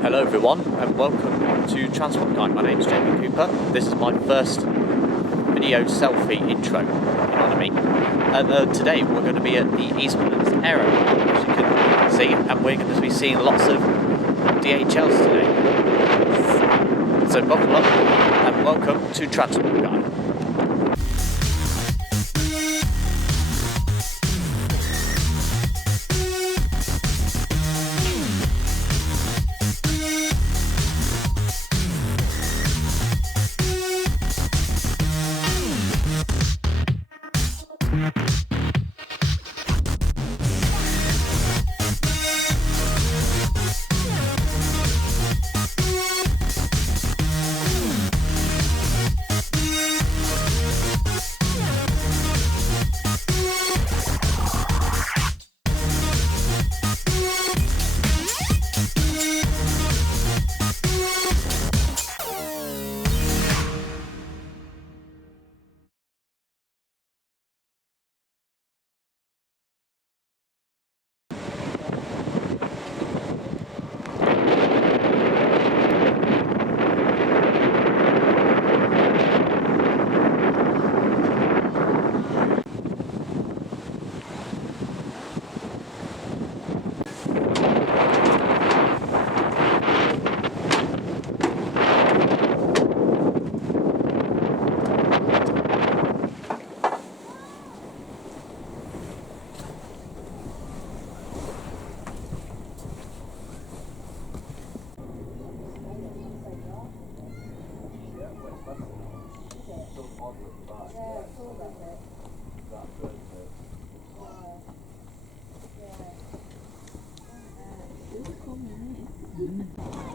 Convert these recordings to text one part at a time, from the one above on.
Hello everyone and welcome to Transport Guide. My name is Jamie Cooper. This is my first video selfie intro, you know what I mean? Today we're going to be at the Midlands Aeropark, as you can see, and we're going to be seeing lots of DHLs today. So buckle up and welcome to Transport Guide.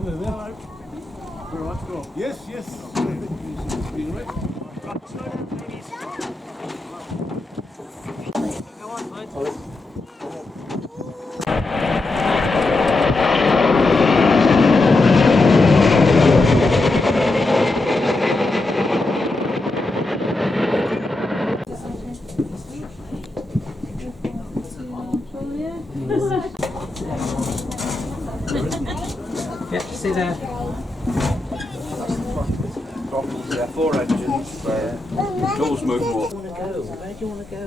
Hello. We're all right to go? Yes, yes. Being ready. Right, slow down, please. Go on, mate. Yeah, see there. Yeah, 4 engines. Doors move more. Where do you want to go?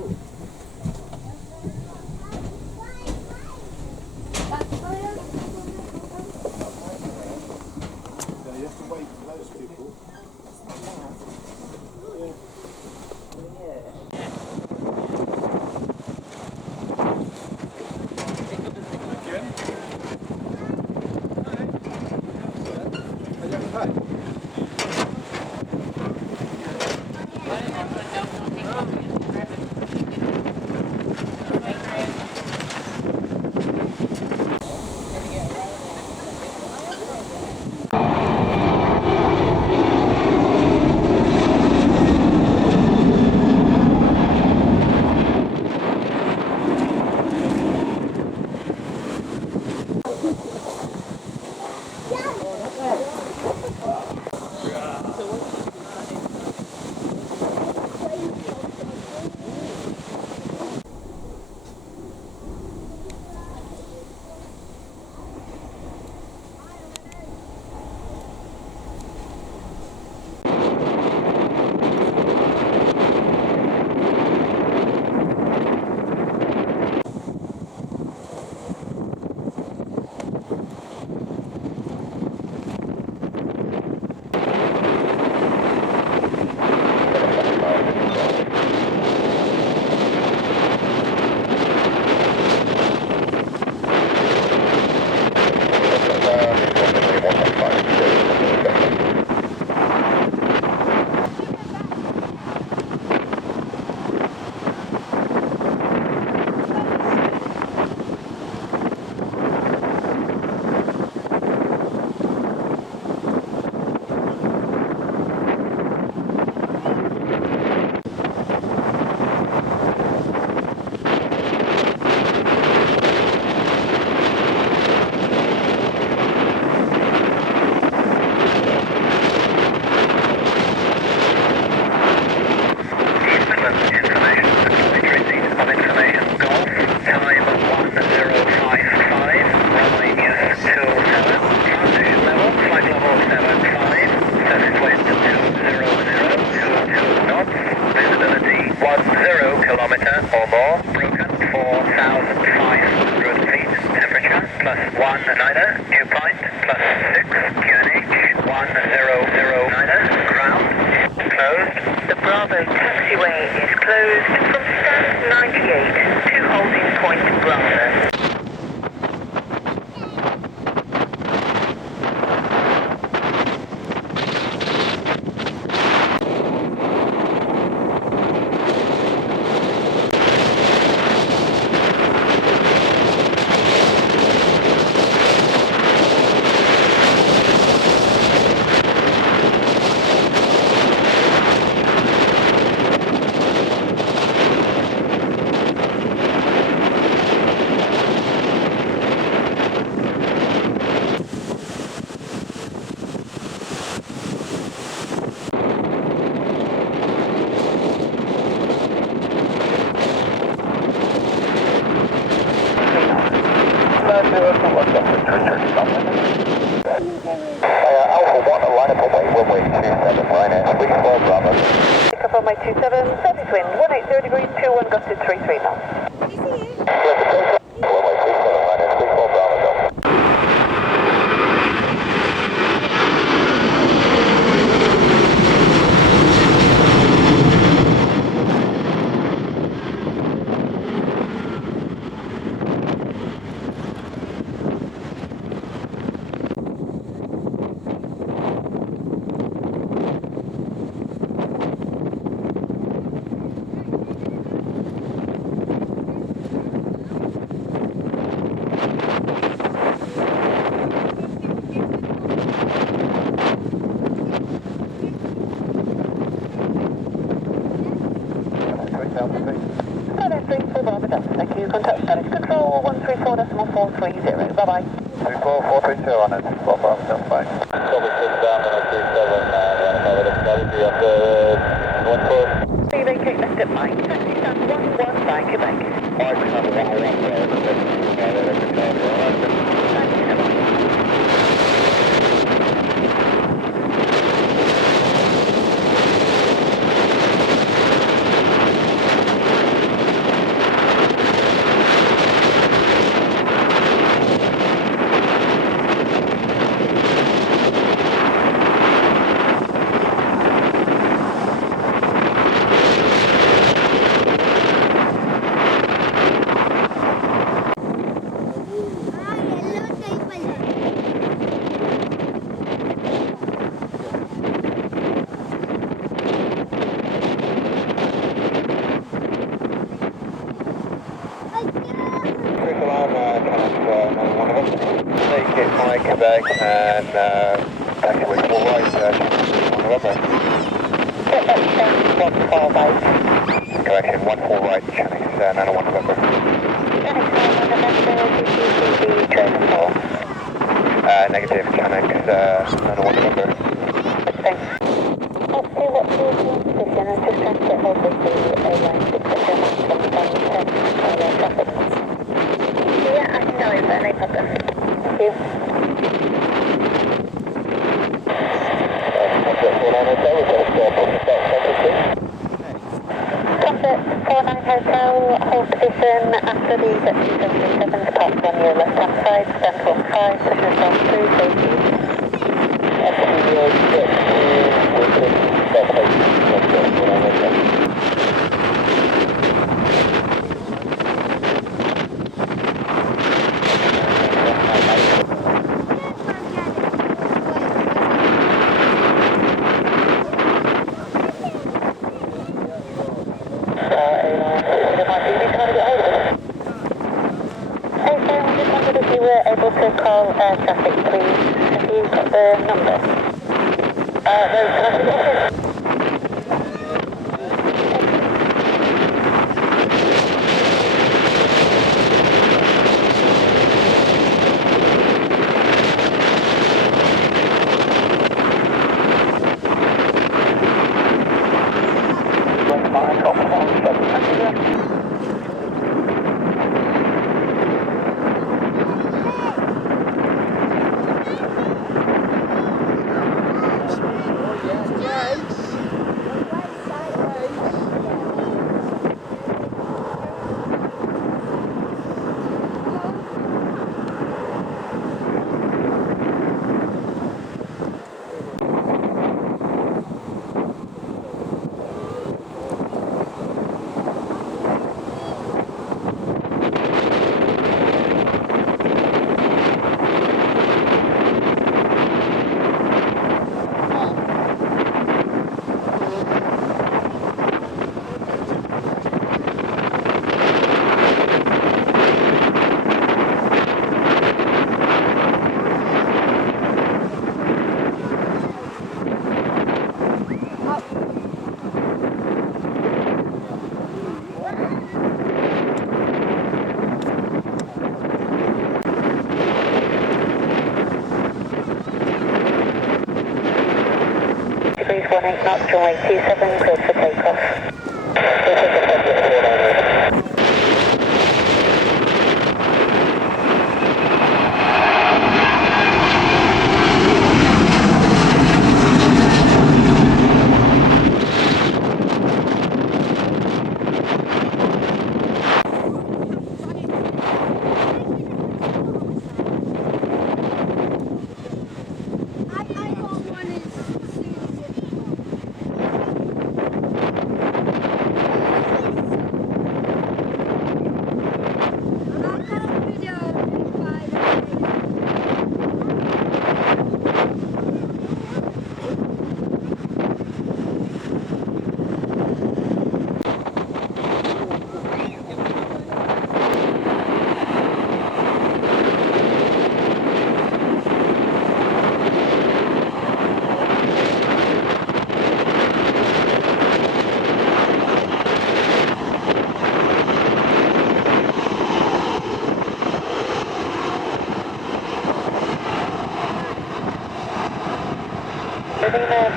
You have to wait for those people. kilometre or more, broken 4,500 feet, temperature +1 niner, dew point +6, QNH 1009, ground, closed. The Bravo taxiway is closed from stand 98 to holding point Bravo. Alpha 1, line up away, runway 27, right at 34 Bravo. Pick up runway 27, surface wind 180 degrees, 21 gusted 33 knots. Runway 27, right at 34 Bravo, go. Thank you. Contact status control 134.430. Bye bye. 34432 on it, 4 Bravo, that's fine. Double 6 down on a 27, Please vacate left at mine. Taxi stand 11 by Quebec. Thank you so much. Quebec and taxiway 4 right, November. Correction, 1 4 right, Channings, 901 November. Negative, Channings, 901 November. Thanks. Okay, what's your position? I'm just trying to get hold of the airline to put them on some traffic. Yeah, I can go over, no problem. Thank you. Comfort 49 Hotel, hold position after the Z277 departs on your left hand side, stand 45, pushing down through, thank you. Able to call traffic, please. Have you got the number? No, can I see 18 knots, runway 27, cleared for takeoff.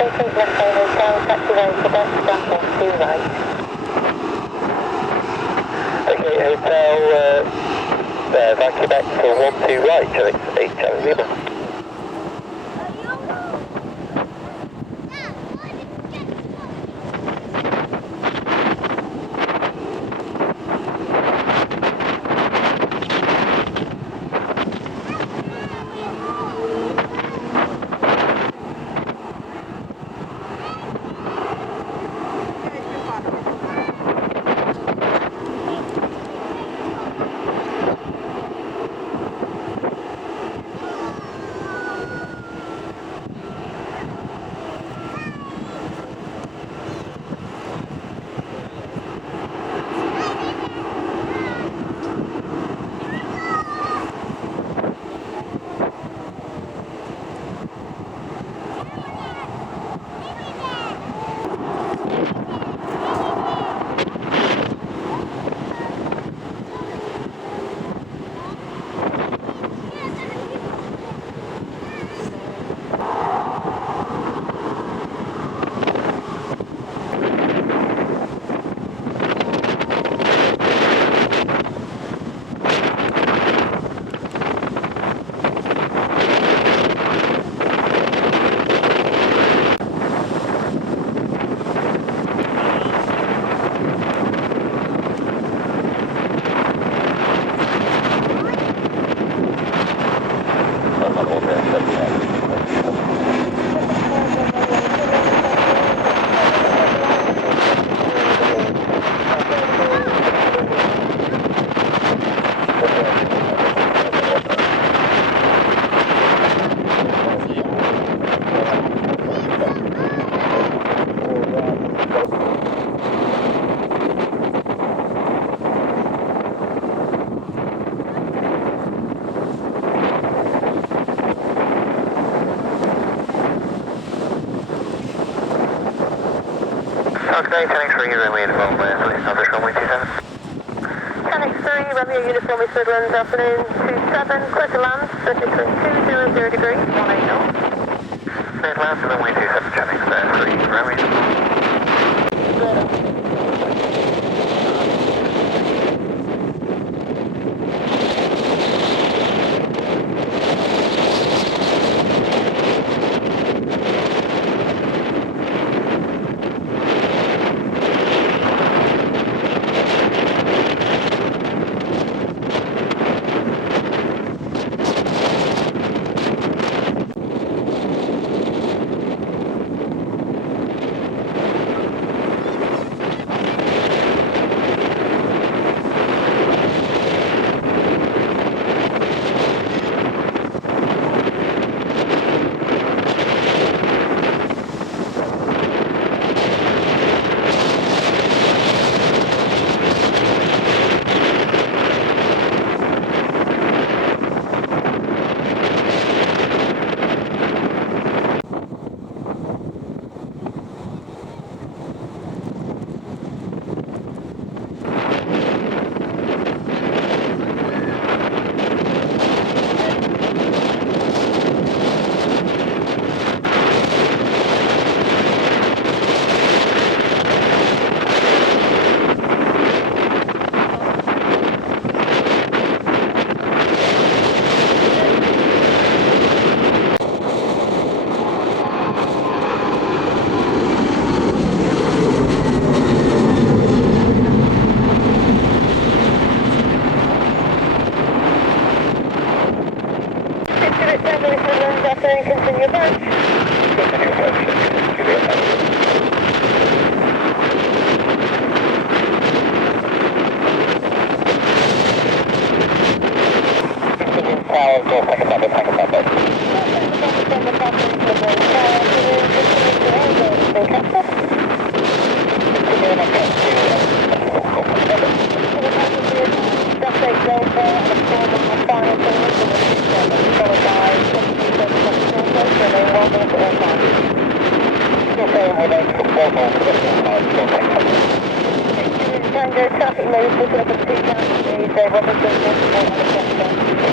Vacate left over, down taxiway for best jumping to right. Okay, hotel, back to 1-2 right, I think, 8 Charlie Lima. Okay, Tanix 3, runway uniform, please establish runway 27. Tanix 3, runway uniform is Midlands, afternoon 27, clear to land, certificate 200 degrees, 18 knots. Midlands, runway 27, Tanix 3, runway uniform.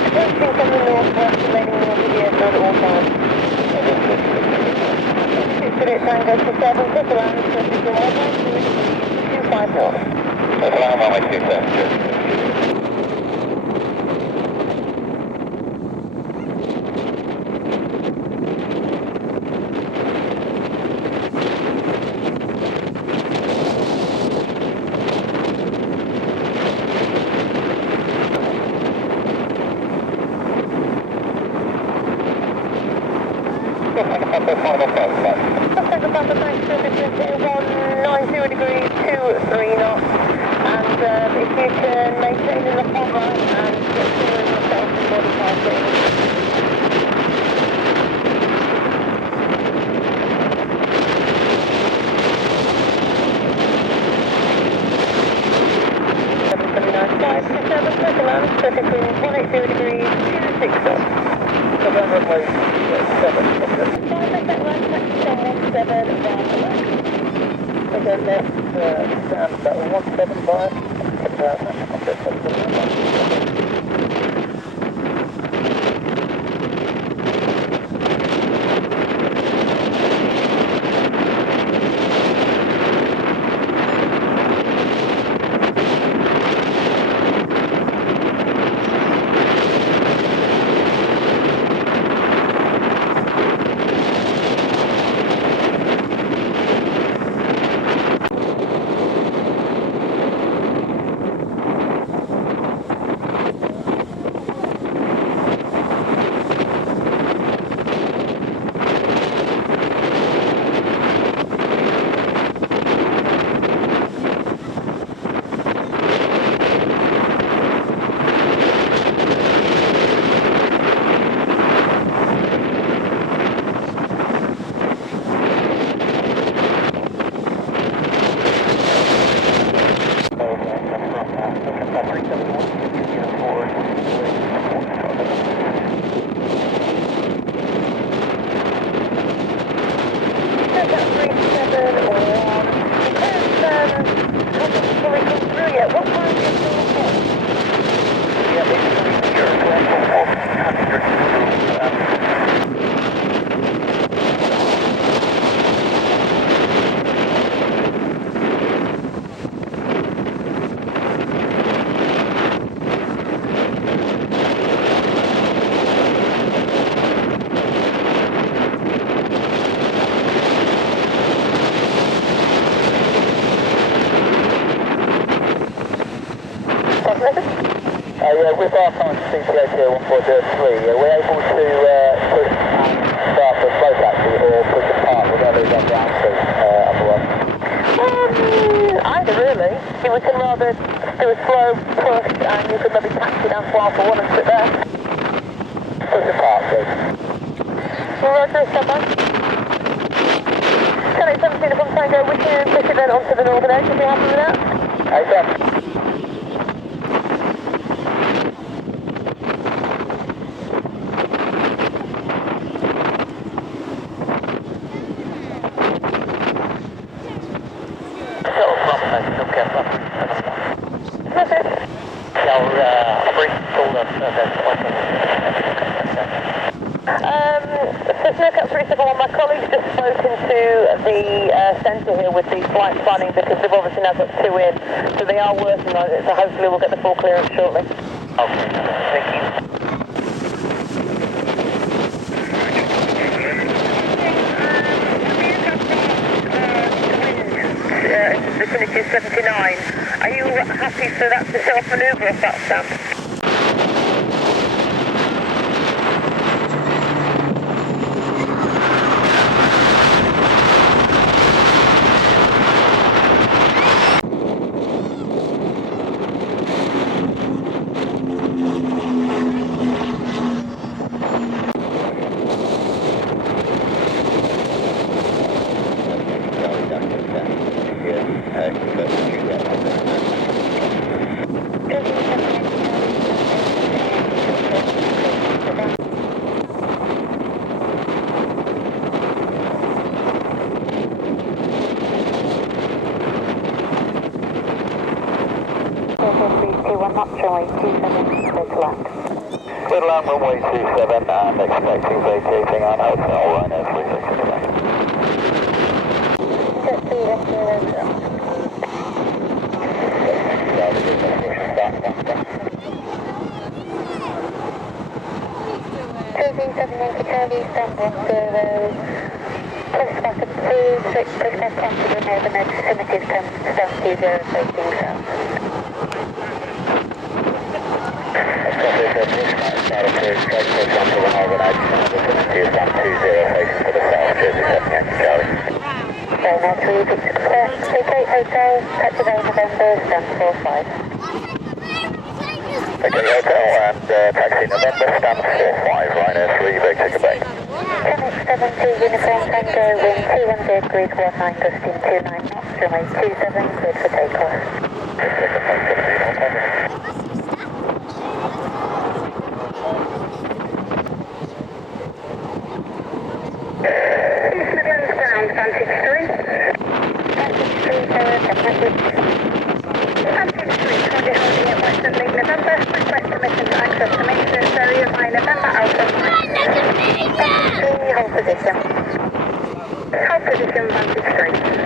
Approaching from the northwest, remaining north of the airfield at all times. 6 Tango to 7, click around, between 1.2 knots. Click around runway 27, final flight. Second Papa, thanks for between 190 degrees, 23 knots. And if you can maintain in the hover and get to yourself in body passing. Between 180 degrees, 26 knots. November runway 7. 5% right, taxi 1017 around the left. Okay, left, stand about 175. Yeah, with our current CTA here 1403, are we able to push and start the flow taxi or push and park? We're going to lose our ground speed otherwise. Either really. We can rather do a slow push and you could maybe taxi down to Alpha 1 and sit there. Push and park, please. Roger, stand by. Canon 17 from Tango, we can push it then onto the northern edge if you're happy with that. Hey, done. My colleague's just spoken to the centre here with the flight planning because they've obviously now got 2 in, so they are working on it, so hopefully we'll get the full clearance shortly. Okay, thank you. Vicinity 79. Are you happy for that to self-manoeuvre off that stand? 321 knots, runway 27, clear to land. Clear to land, runway 27 and expecting vacating on hotel, Rhino 369. Jet 310. 378 Charlie, stand 10. Push back up 26, push back onto the nose and extremities, stand 20, facing south. Now 3 Take 8 Hotel, taxi November, stand 45. Okay, hotel and taxi November, stand 45, Rhino 3, vacating bay. 10x72 Uniform Tango, wind 210 degrees, 19 gusting 29 knots, runway 27, cleared for takeoff. East Midlands ground, Vantage 3. Vantage 3, Vantage 3, currently holding at Western League November. Request permission to access the maintenance area by November Alpha. Vantage 3, hold position. Hold position, Vantage 3.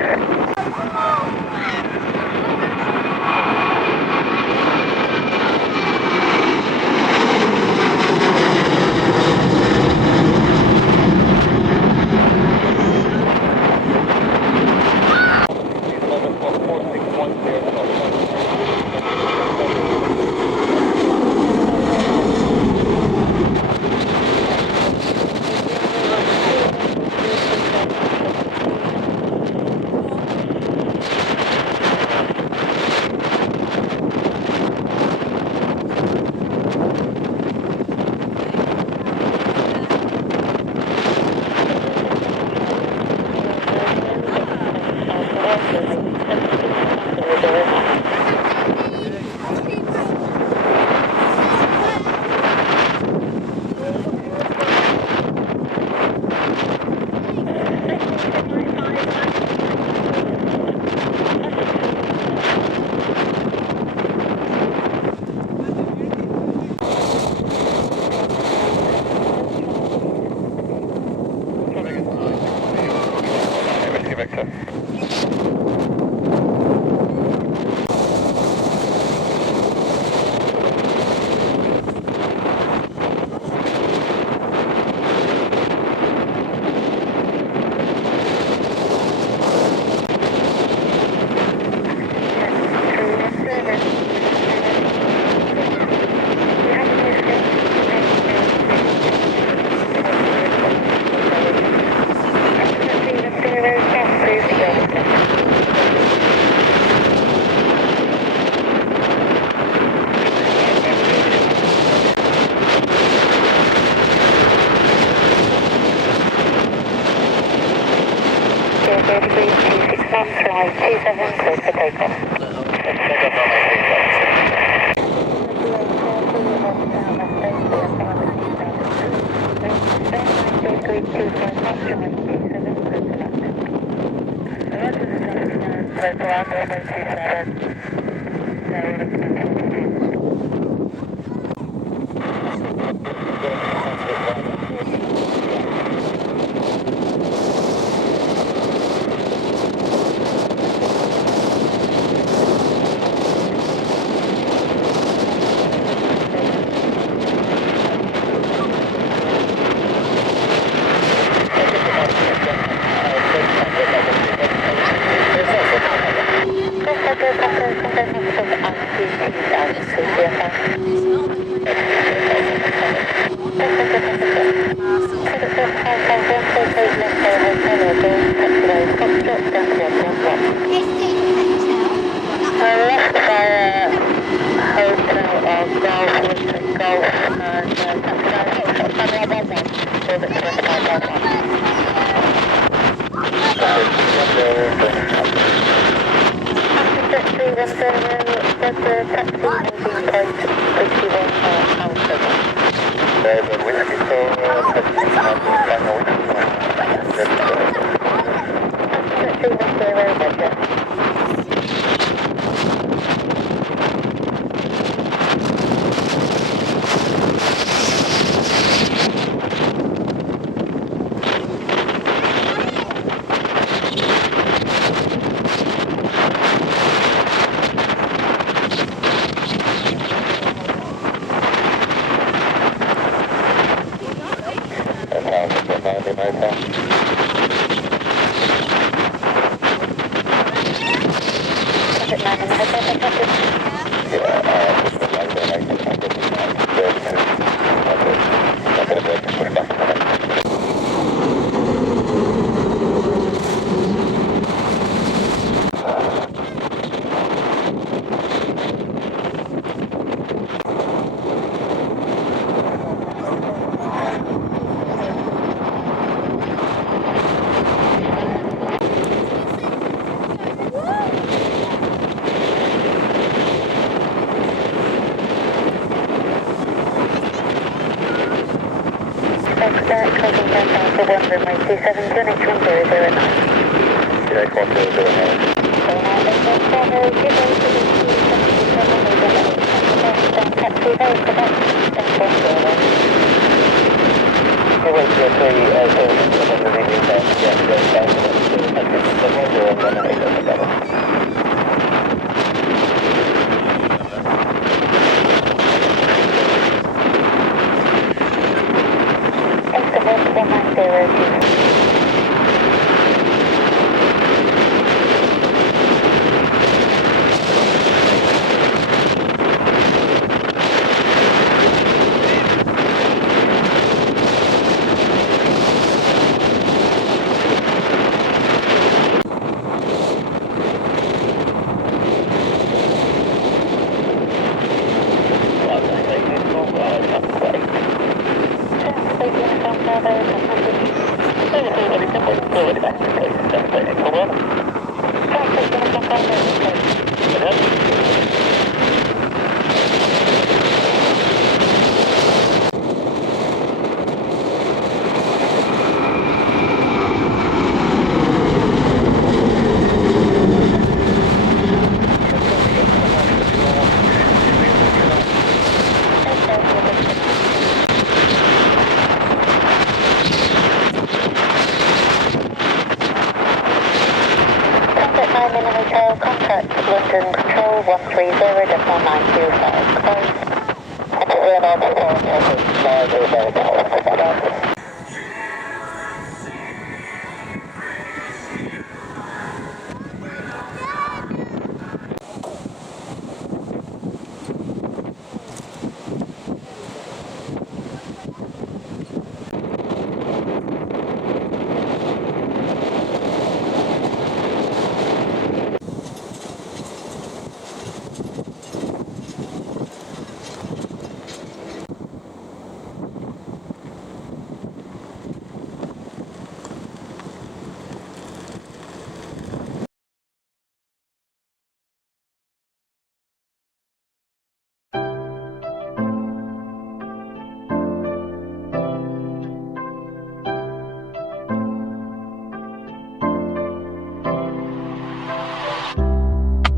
Contact London Control 130.925. Close.